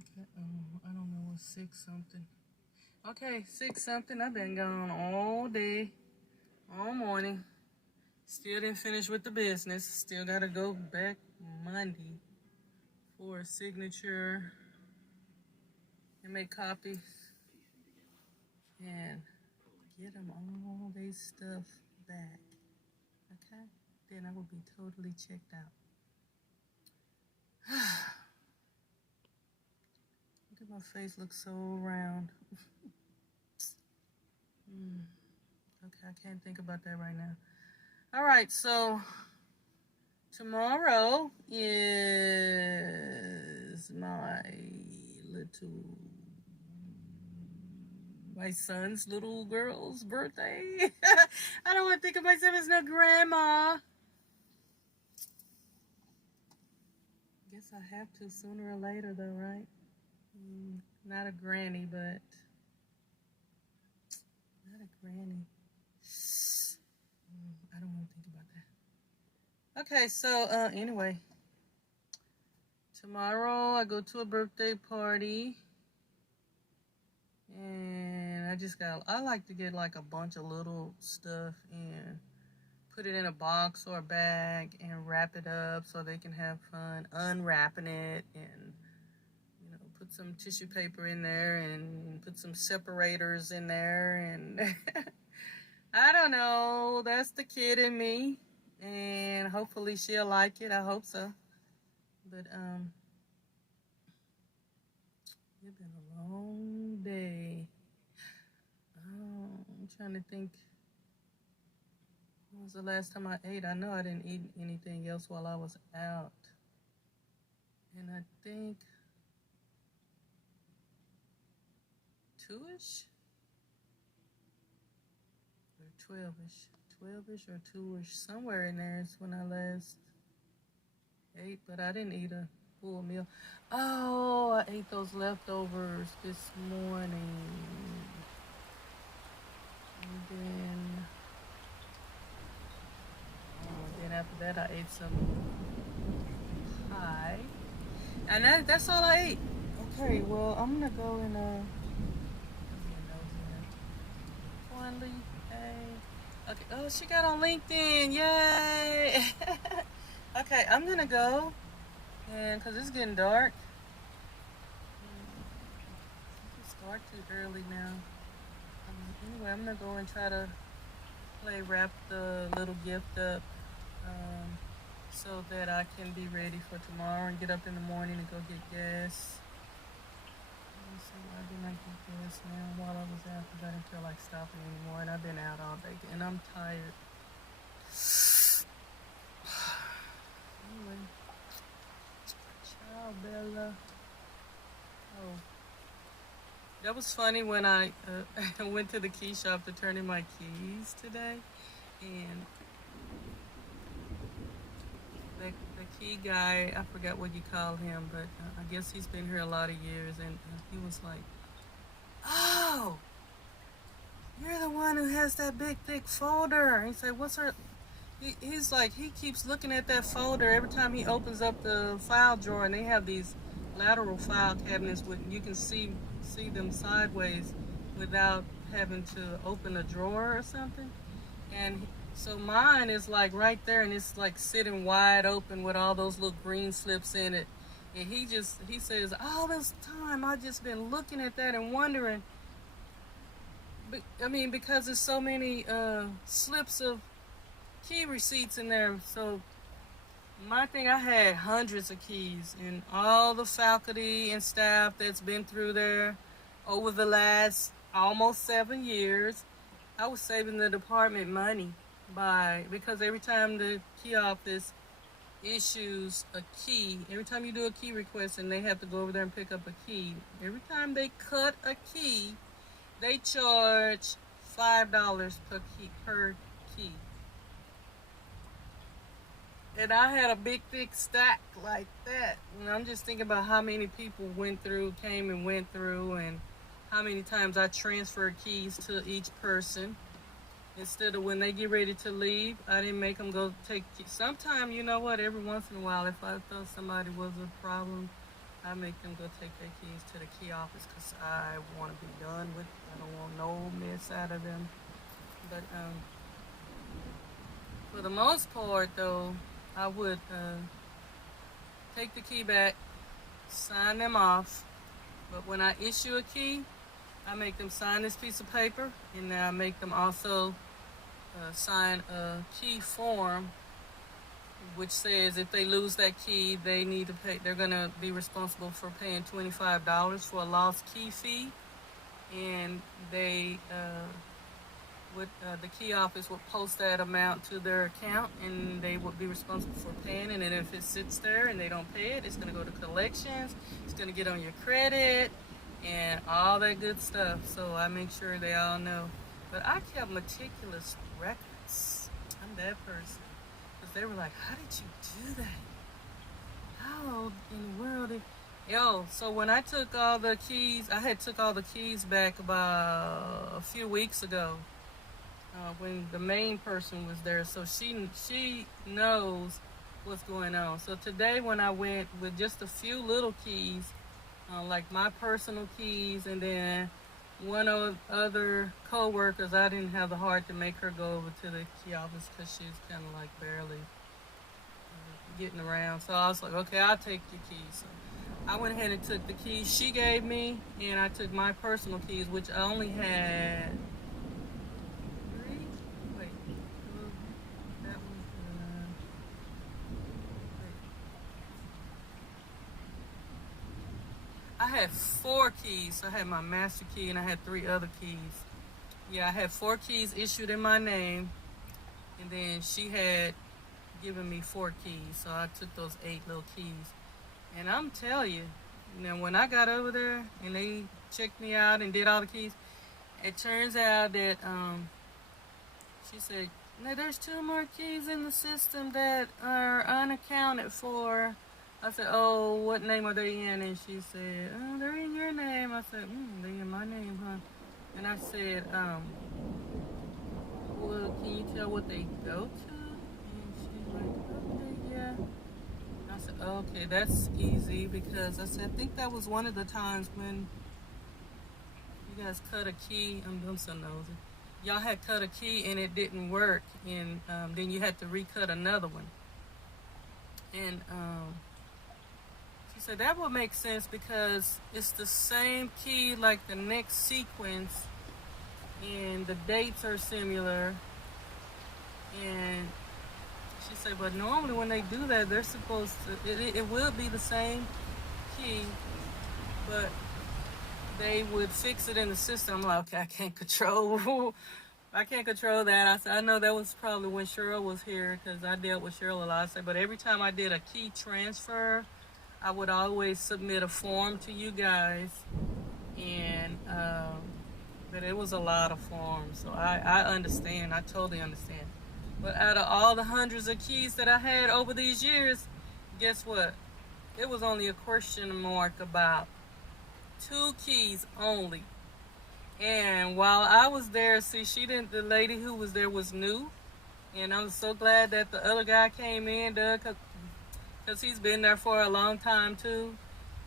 Okay, I don't know, what's 6 something. Okay, 6 something. I've been gone all day, all morning. Still didn't finish with the business. Still gotta go back Monday for a signature and make copies and get them all their stuff back. Okay? Then I will be totally checked out. Look at my face, looks so round. Okay, I can't think about that right now. All right, so tomorrow is my son's little girl's birthday. I don't want to think of myself as no grandma. Guess I have to sooner or later, though, right? Not a granny, but not a granny. I don't want to think about that. Okay, so anyway, tomorrow I go to a birthday party, and I like to get like a bunch of little stuff and put it in a box or a bag and wrap it up so they can have fun unwrapping it, and put some tissue paper in there and put some separators in there, and I don't know, that's the kid in me, and hopefully she'll like it. I hope so. But it's been a long day. I'm trying to think, when was the last time I ate? I know I didn't eat anything else while I was out, and I think 2ish or 12ish or 2ish, somewhere in there is when I last ate, but I didn't eat a full meal. Oh, I ate those leftovers this morning. And then after that I ate some pie. And that's all I ate. Okay, well, I'm gonna go and hey. Okay. Oh, she got on LinkedIn. Yay! Okay, I'm gonna go, and because it's getting dark. It's dark too early now. Anyway, I'm gonna go and try to wrap the little gift up, so that I can be ready for tomorrow and get up in the morning and go get gas. So I did not get gas now while I was out because I didn't feel like stopping anymore, and I've been out all day and I'm tired. Anyway, ciao, Bella. Oh, that was funny when I went to the key shop to turn in my keys today, and the key guy, I forgot what you call him, but I guess he's been here a lot of years, and he was like, "Oh, you're the one who has that big thick folder." And he said, "What's her?" He's like, he keeps looking at that folder every time he opens up the file drawer, and they have these lateral file cabinets with you can see them sideways without having to open a drawer or something. And so mine is like right there, and it's like sitting wide open with all those little green slips in it. And he says, all this time I just been looking at that and wondering. I mean, because there's so many slips of key receipts in there. So my thing, I had hundreds of keys, and all the faculty and staff that's been through there over the last almost 7 years. I was saving the department money because every time the key office issues a key, every time you do a key request and they have to go over there and pick up a key, every time they cut a key, they charge $5 per key. And I had a big thick stack like that. And I'm just thinking about how many people came and went through, and how many times I transferred keys to each person. Instead of when they get ready to leave, I didn't make them go take keys. Sometime, you know what, every once in a while, if I thought somebody was a problem, I make them go take their keys to the key office because I want to be done with it. I don't want no mess out of them. But for the most part, though, I would take the key back, sign them off. But when I issue a key, I make them sign this piece of paper, and then I make them also sign a key form, which says if they lose that key, they need to pay. They're gonna be responsible for paying $25 for a lost key fee, and they the key office would post that amount to their account, and they would be responsible for paying it. And if it sits there and they don't pay it, it's gonna go to collections. It's gonna get on your credit and all that good stuff. So I make sure they all know. But I kept meticulous records. I'm that person. Because they were like, how did you do that? How in the world did... Yo, so when I took all the keys, I had took all the keys back about a few weeks ago. When the main person was there. So she knows what's going on. So today when I went with just a few little keys, like my personal keys, and then one of other co-workers, I didn't have the heart to make her go over to the key office because she's kind of like barely getting around. So I was like, okay, I'll take your keys. So I went ahead and took the keys she gave me, and I took my personal keys, which I only had three. Wait, that was I had 4 keys. So I had my master key and I had 3 other keys. Yeah, I had 4 keys issued in my name, and then she had given me 4 keys. So I took those 8 little keys. And I'm telling you, when I got over there and they checked me out and did all the keys, it turns out that she said, "No, there's 2 more keys in the system that are unaccounted for." I said, "Oh, what name are they in?" And she said, "Oh, they're in your name." I said, "They're in my name, huh?" And I said, "Well, can you tell what they go to?" And she's like, "Okay, yeah." I said, "Okay, that's easy," because I said, I think that was one of the times when you guys cut a key. I'm so nosy. Y'all had cut a key and it didn't work, and then you had to recut another one. And she said that would make sense because it's the same key, like the next sequence, and the dates are similar. And she said, but normally when they do that, they're supposed to, it will be the same key, but they would fix it in the system. I'm like, okay, I can't control that. I said, I know that was probably when Cheryl was here, because I dealt with Cheryl a lot. I said, but every time I did a key transfer, I would always submit a form to you guys, and but it was a lot of forms. So I understand. I totally understand. But out of all the hundreds of keys that I had over these years, guess what? It was only a question mark about 2 keys only. And while I was there, see, the lady who was there was new. And I'm so glad that the other guy came in, Doug, because he's been there for a long time too.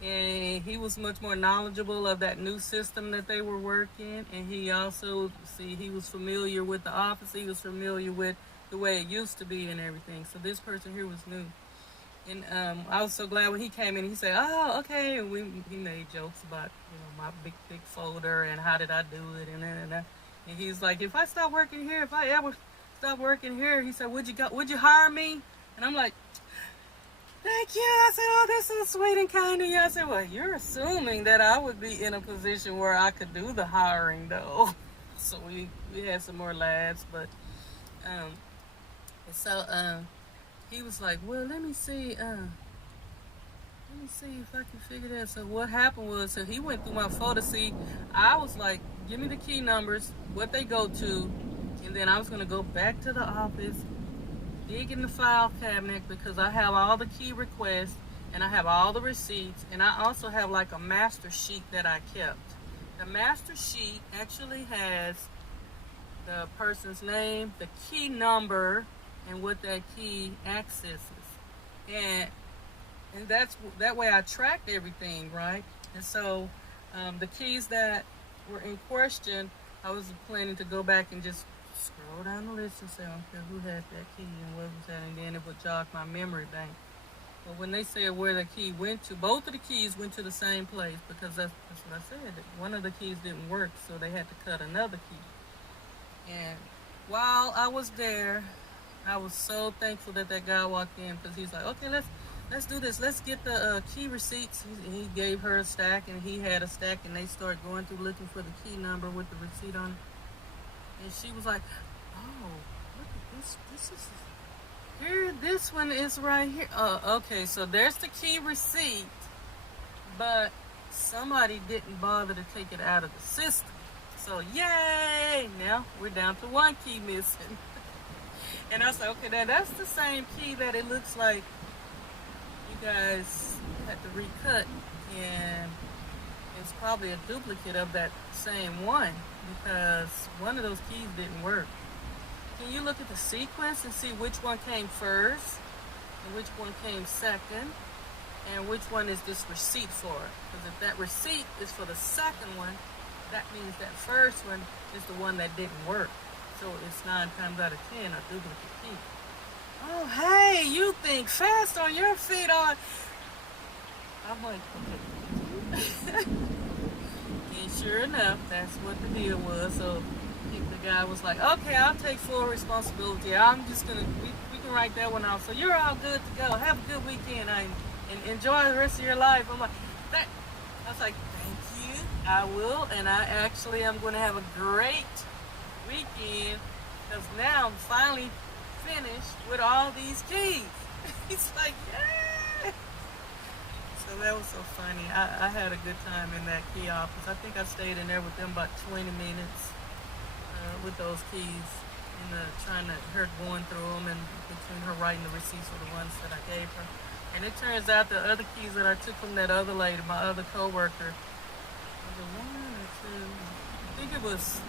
And he was much more knowledgeable of that new system that they were working. And he also, he was familiar with the office. He was familiar with the way it used to be and everything. So this person here was new. And I was so glad when he came in. He said, "Oh, okay." And he made jokes about, my big folder and how did I do it and that. And he's like, if I ever stop working here, he said, would you hire me? And I'm like, thank you. I said, oh, this is sweet and kind of you. I said, well, you're assuming that I would be in a position where I could do the hiring, though. So we had some more laughs, but he was like, well, let me see if I can figure that. So what happened was, so he went through my folder. See, I was like, give me the key numbers, what they go to, and then I was going to go back to the office, dig in the file cabinet, because I have all the key requests, and I have all the receipts, and I also have like a master sheet that I kept. The master sheet actually has the person's name, the key number, and what that key accesses. And and that way I tracked everything, right? And so the keys that were in question, I was planning to go back and just scroll down the list and say, I don't care who had that key and what was that, and then it would jog my memory bank. But when they said where the key went to, both of the keys went to the same place because that's what I said. One of the keys didn't work, so they had to cut another key. And while I was there, I was so thankful that guy walked in because he's like, okay, let's do this. Let's get the key receipts. He gave her a stack, and he had a stack, and they started going through looking for the key number with the receipt on it. And she was like, oh, look at this. This is here. This one is right here. Okay, so there's the key receipt, but somebody didn't bother to take it out of the system. So yay! Now we're down to one key missing. And I was like, okay, now that's the same key that it looks like you guys had to recut, and it's probably a duplicate of that same one because one of those keys didn't work. Can you look at the sequence and see which one came first and which one came second and which one is this receipt for? Because if that receipt is for the second one, that means that first one is the one that didn't work. So it's 9 times out of 10 a duplicate key. Oh, hey, you think fast on your feet on. I'm like, okay. And sure enough, that's what the deal was. So the guy was like, okay, I'll take full responsibility. I'm just going to, we can write that one off. So you're all good to go. Have a good weekend and enjoy the rest of your life. I'm like, I was like, thank you. I will. And I actually am going to have a great weekend because now I'm finally finished with all these keys. He's like, yeah. So that was so funny. I had a good time in that key office. I think I stayed in there with them about 20 minutes with those keys, trying to her going through them and between her writing the receipts for the ones that I gave her. And it turns out the other keys that I took from that other lady, my other coworker, was it one or two? I think it was.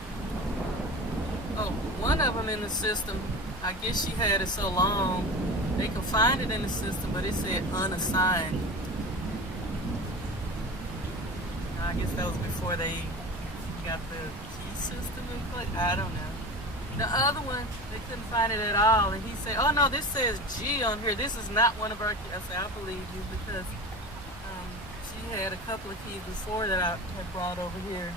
Oh, one of them in the system, I guess she had it so long, they could find it in the system, but it said unassigned. I guess that was before they got the key system in place. I don't know. The other one, they couldn't find it at all. And he said, oh no, this says G on here. This is not one of our keys. I said, I believe you because she had a couple of keys before that I had brought over here.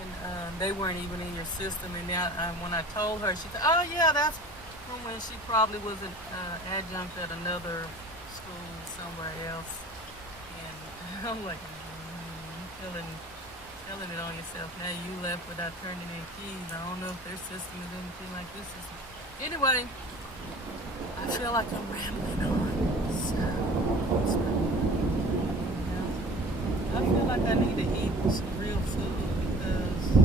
And they weren't even in your system. And now, when I told her, she said, oh yeah, that's from when she probably was an adjunct at another school somewhere else. And I'm like, telling it on yourself. Now you left without turning in keys. I don't know if their system is anything like this system. Anyway, I feel like I'm rambling on. I feel like I need to eat some real food because I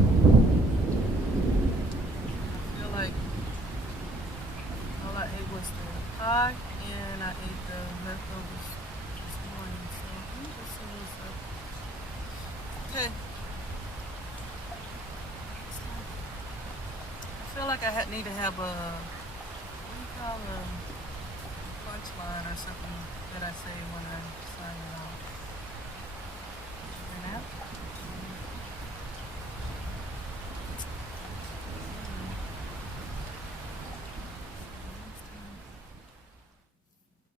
feel like all I ate was the pie and I ate the leftovers this morning. So let me just see what's up. Okay. I feel like I need to have a, what do you call a punchline or something that I say when I sign it off. And out.